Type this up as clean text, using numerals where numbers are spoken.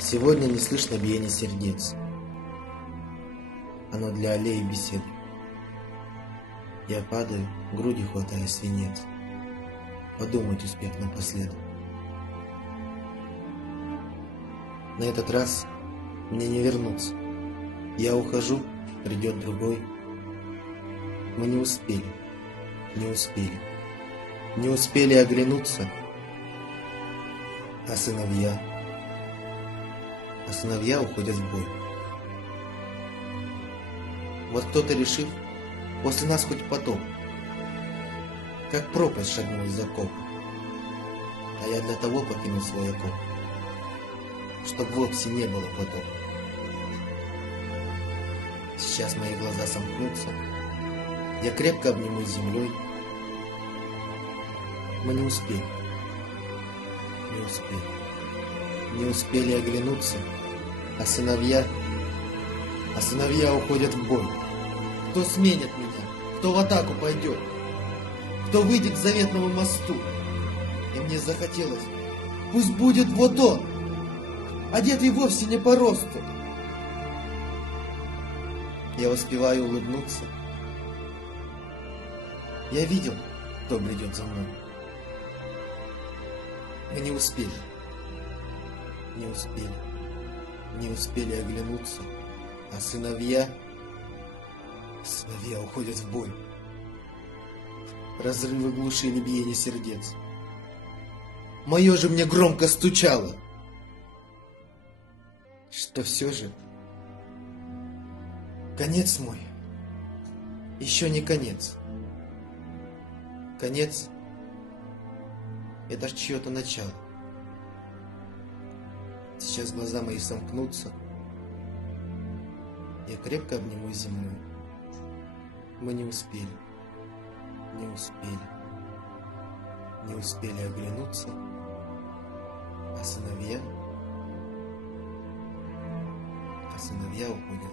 Сегодня не слышно биения сердец. Оно для аллеи беседы. Я падаю, грудью хватая свинец. Подумать успех напоследок. На этот раз мне не вернуться. Я ухожу, придет другой. Мы не успели, не успели. Не успели оглянуться. А сыновья уходят в бой. Вот кто-то решил, после нас хоть потоп, как пропасть шагнул из окопа. А я для того покинул свой окоп, чтоб вовсе не было потопа. Сейчас мои глаза сомкнутся, я крепко обнимусь с землей. Мы не успели, не успели, не успели оглянуться, а сыновья уходят в бой. Кто сменит меня, кто в атаку пойдет, кто выйдет к заветному мосту. И мне захотелось, пусть будет вот он, одетый вовсе не по росту. Я успеваю улыбнуться. Я видел, кто бредет за мной. Мы не успели, не успели, не успели оглянуться, а сыновья уходят в бой. Разрывы глушили биение сердец. Мое же мне громко стучало, что все же конец мой еще не конец. Конец — это ж чье-то начало. Сейчас глаза мои сомкнутся. Я крепко обнимусь с землей. Мы не успели, не успели, не успели оглянуться, а сыновья уходят.